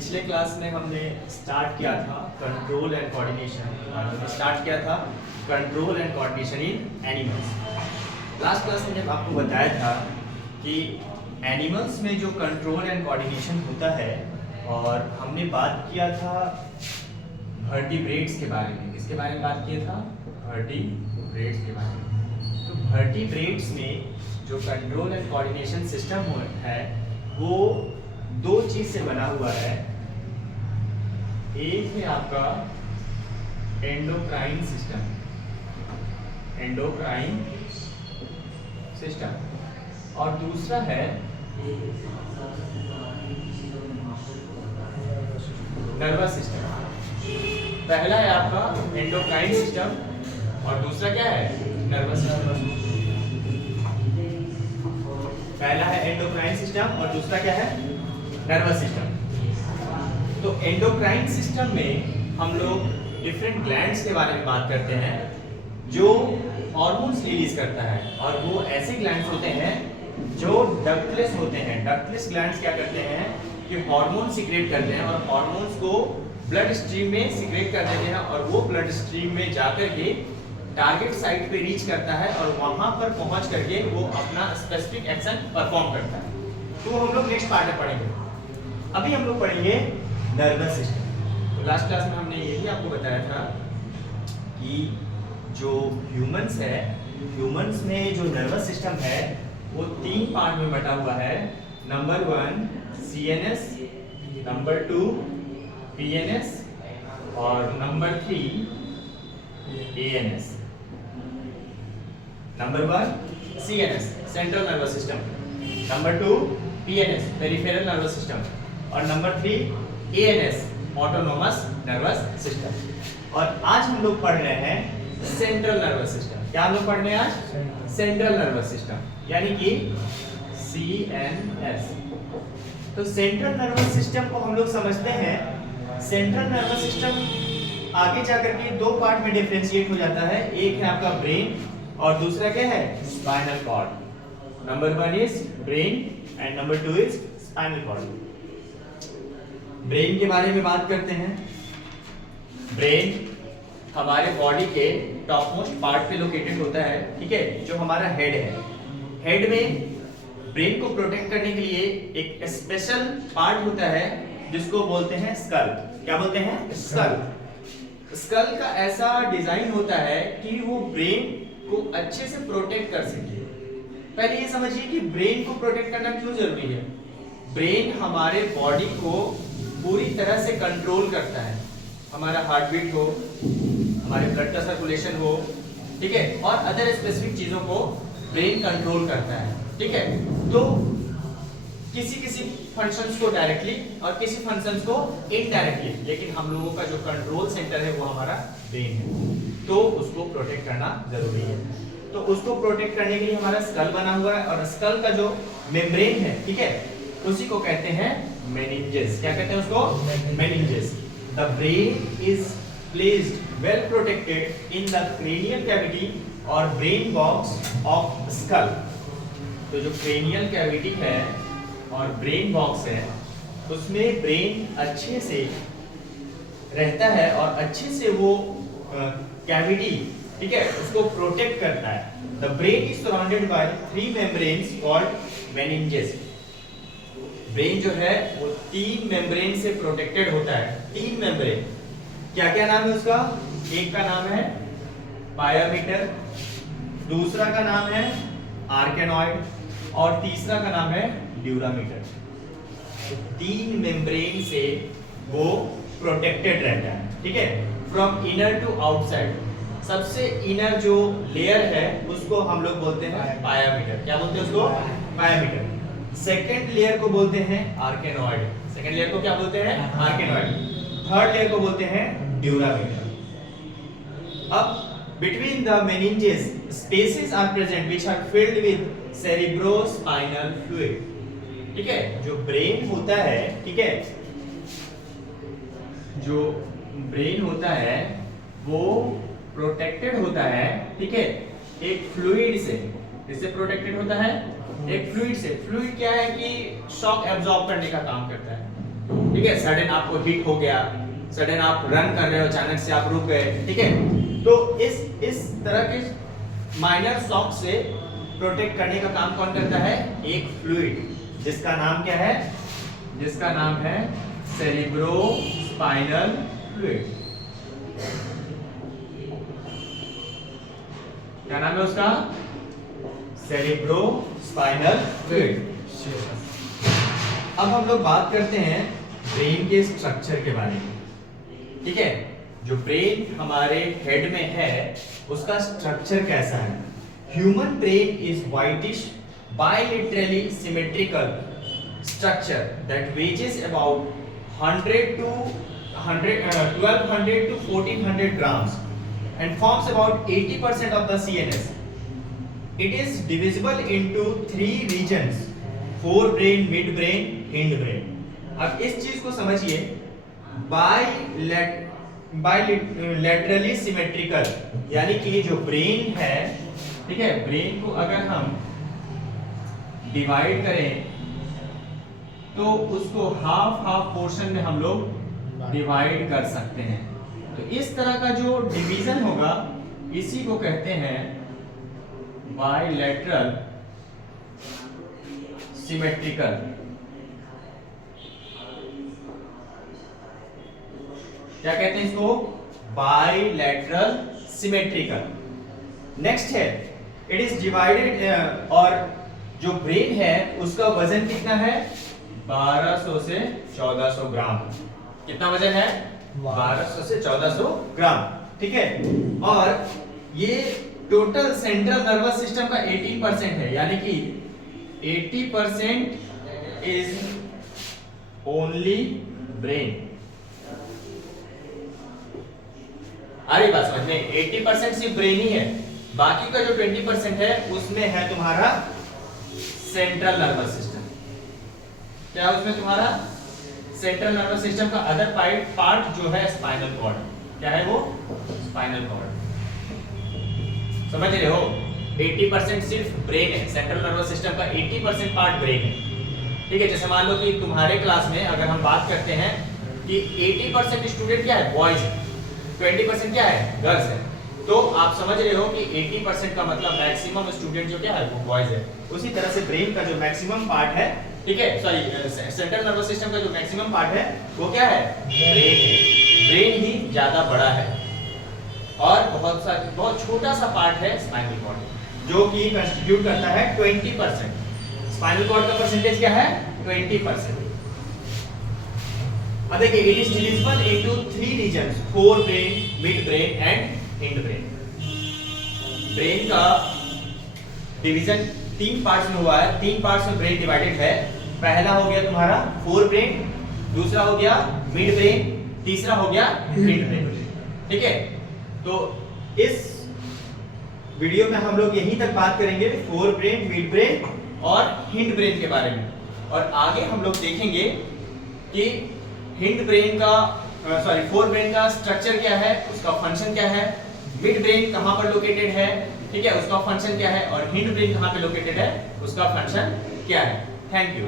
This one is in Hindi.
पिछले क्लास में हमने स्टार्ट किया था कंट्रोल एंड कोऑर्डिनेशन। हमने स्टार्ट किया था control and coordination in animals. Last class में जब आपको बताया था कि एनिमल्स में जो कंट्रोल एंड कोऑर्डिनेशन होता है, और हमने बात किया था वर्टिब्रेट्स के बारे में। किसके बारे में बात किया था? वर्टिब्रेट्स के बारे में। तो वर्टिब्रेट्स में जो कंट्रोल एंड कोऑर्डिनेशन सिस्टम है वो दो चीज से बना हुआ है। एक है आपका एंडोक्राइन सिस्टम, एंडोक्राइन सिस्टम, और दूसरा है नर्वस सिस्टम। पहला है आपका एंडोक्राइन सिस्टम और दूसरा क्या है? Nervous system. पहला है एंडोक्राइन सिस्टम और दूसरा क्या है? Nervous system. तो एंडोक्राइन सिस्टम में हम लोग डिफरेंट ग्लैंड्स के बारे में बात करते हैं जो हार्मोन्स रिलीज करता है, और वो ऐसे ग्लैंड्स होते हैं जो डक्टलेस होते हैं। डक्टलेस ग्लैंड्स क्या करते हैं कि हार्मोन सीक्रेट करते हैं और हार्मोन्स को ब्लड स्ट्रीम में सीक्रेट कर देते हैं, और वो ब्लड स्ट्रीम में जाकर के टारगेट साइट पे रीच करता है और वहां पर पहुंच करके वो अपना स्पेसिफिक एक्शन परफॉर्म करता है। तो हम लोग नेक्स्ट पार्ट में पढ़ेंगे। अभी हम लोग पढ़ेंगे नर्वस सिस्टम। तो लास्ट क्लास में हमने ये भी आपको बताया था कि जो ह्यूमंस है, ह्यूमंस में जो नर्वस सिस्टम है वो तीन पार्ट में बटा हुआ है। नंबर 1 CNS, नंबर 2 PNS और number 3 ANS। Number 1 CNS central nervous system, number 2 PNS peripheral nervous system, और number 3 ANS autonomous nervous system. और आज हम लोग पढ़ रहे हैं सेंट्रल नर्वस सिस्टम। क्या हम लोग पढ़ रहे हैं आज? सेंट्रल नर्वस सिस्टम, यानी कि CNS। तो सेंट्रल नर्वस सिस्टम को हम लोग समझते हैं। सेंट्रल नर्वस सिस्टम आगे जाकर के दो पार्ट में डिफरेंशिएट हो जाता है। एक है आपका ब्रेन और दूसरा क्या है? Spinal cord. Number 1 is brain and number 2 is spinal cord. Brain के बारे में बात करते हैं। ब्रेन हमारे बॉडी के टॉप मोस्ट पार्ट पे लोकेटेड होता है, ठीक है, जो हमारा हेड है। हेड में ब्रेन को प्रोटेक्ट करने के लिए एक स्पेशल पार्ट होता है जिसको बोलते हैं स्कल। क्या बोलते हैं? स्कल। स्कल का ऐसा डिजाइन होता है कि वो ब्रेन को अच्छे से प्रोटेक्ट कर सके। पहले ये समझिए कि ब्रेन को प्रोटेक्ट करना क्यों जरूरी है। ब्रेन हमारे बॉडी को पूरी तरह से कंट्रोल करता है। हमारा हार्ट बीट हो, हमारे ब्लड का सर्कुलेशन हो, ठीक है, और अदर स्पेसिफिक चीजों को ब्रेन कंट्रोल करता है, ठीक है। तो किसी किसी फंक्शंस को डायरेक्टली और किसी फंक्शंस को इनडायरेक्टली, लेकिन हम लोगों का जो कंट्रोल सेंटर है वो हमारा ब्रेन है, तो उसको प्रोटेक्ट करना जरूरी है। तो उसको प्रोटेक्ट करने के लिए हमारा स्कल बना हुआ है, और स्कल का जो मेम्ब्रेन है, ठीक है, उसी को कहते हैं मेनिंजेस। क्या कहते हैं उसको? Meninges. The brain is placed well protected in the cranial cavity और ब्रेन बॉक्स ऑफ स्कल। तो जो क्रेनियल कैविटी है और ब्रेन बॉक्स है, उसमें ब्रेन अच्छे से रहता है और अच्छे से वो कैविटी, ठीक है, उसको प्रोटेक्ट करता है। The brain is surrounded by 3 membranes called meninges. Brain जो है वो 3 मेम्ब्रेन से प्रोटेक्टेड होता है। 3 मेम्ब्रेन, क्या क्या नाम है उसका? एक का नाम है पायामीटर, दूसरा का नाम है आर्केनॉइड, और तीसरा का नाम है ड्यूरामीटर। तो 3 मेम्ब्रेन से वो प्रोटेक्टेड रहता है, ठीक है, फ्रॉम इनर टू आउटसाइड। सबसे इनर जो लेयर है उसको हम लोग बोलते हैं पायामीटर। क्या बोलते हैं उसको? पायामीटर। सेकेंड लेयर को बोलते हैं आर्केनॉइड। सेकेंड लेयर को क्या बोलते हैं? आर्केनॉइड। थर्ड लेयर को बोलते हैं ड्यूरामीटर। अब between the meninges spaces are present which are filled with cerebrospinal fluid। ठीक है, जो ब्रेन होता है, ठीक है, जो ब्रेन होता है वो प्रोटेक्टेड होता है, ठीक है, एक फ्लूइड से। इससे प्रोटेक्टेड होता है एक फ्लूइड से। फ्लूइड क्या है कि शॉक एब्जॉर्ब करने का काम करता है, ठीक है, सडन आपको हिट हो गया, सडन आप रन कर रहे हो, अचानक से आप रुक गए, ठीक है, तो इस तरह के माइनर शॉक से प्रोटेक्ट करने का काम कौन करता है? एक फ्लूइड, जिसका नाम क्या है? जिसका नाम है सेरिब्रोस्पाइनल फ्लूइड। क्या नाम है उसका? Cerebrospinal fluid. अब हम लोग बात करते हैं ब्रेन के स्ट्रक्चर के बारे में, ठीक है। जो ब्रेन हमारे हेड में है उसका स्ट्रक्चर कैसा है? Human brain is whitish bilaterally symmetrical structure that weighs about 1200 to 1400 grams and forms about 80% of the CNS. It is divisible into 3 regions: forebrain, midbrain, hindbrain. अब इस चीज को समझिए, बायलैटरली सिमेट्रिकल, यानी कि जो ब्रेन है, ठीक है, ब्रेन को अगर हम डिवाइड करें तो उसको हाफ हाफ पोर्शन में हम लोग डिवाइड कर सकते हैं। तो इस तरह का जो डिवीजन होगा इसी को कहते हैं बायलैटरल सिमेट्रिकल। क्या कहते हैं इसको? Bilateral symmetrical. नेक्स्ट है, इट इज डिवाइडेड, और जो ब्रेन है उसका वजन कितना है? 1200 से 1400 ग्राम। कितना वजन है? 1200 से 1400 ग्राम, ठीक है। और ये टोटल सेंट्रल नर्वस सिस्टम का 80% है, यानी कि 80% इज ओनली ब्रेन। अरे बात समझ में, 80% सिर्फ ब्रेन ही है, बाकी का जो 20% है उसमें है तुम्हारा सेंट्रल नर्वस सिस्टम। क्या है उसमें तुम्हारा? सेंट्रल नर्वस सिस्टम का अदर पार्ट जो है स्पाइनल कॉर्ड। क्या है वो? Spinal cord. समझ रहे हो? 80% सिर्फ ब्रेन है, सेंट्रल नर्वस सिस्टम का 80% पार्ट ब्रेन है, ठीक है। जैसे मान लो कि तुम्हारे क्लास में अगर हम बात करते हैं कि 80% स्टूडेंट क्या है? बॉयज है, 20% क्या है? गर्ल्स है, तो आप समझ रहे हो कि 80% का मतलब मैक्सिमम स्टूडेंट जो क्या है वो बॉयज है। उसी तरह से ब्रेन का जो मैक्सिमम पार्ट है, ठीक है, सॉरी, सेंट्रल नर्वस सिस्टम का जो मैक्सिमम पार्ट है वो क्या है? ब्रेन है। ब्रेन ही ज्यादा बड़ा है, और बहुत छोटा सा पार्ट है स्पाइनल कॉर्ड, जो कि कंस्टिट्यूट करता है 20%। स्पाइनल कॉर्ड का परसेंटेज क्या है? 20%। अब देखिए, it is divisible into 3 regions: forebrain, midbrain and hindbrain. Brain का डिवीजन 3 पार्ट्स में हुआ है, 3 पार्ट्स में ब्रेन डिवाइडेड है। पहला हो गया तुम्हारा फोरब्रेन, दूसरा हो गया मिडब्रेन, तीसरा हो गया हिंडब्रेन, ठीक है। तो इस वीडियो में हम लोग यहीं तक बात करेंगे फोरब्रेन, मिडब्रेन और हिंडब्रेन के बारे में, और आगे हम लोग देखेंगे कि हिंडब्रेन का फोरब्रेन का स्ट्रक्चर क्या है, उसका फंक्शन क्या है, मिड ब्रेन कहां पर लोकेटेड है, ठीक है, उसका फंक्शन क्या है, और हिंड ब्रेन कहां पे लोकेटेड है, उसका फंक्शन क्या है। Thank you.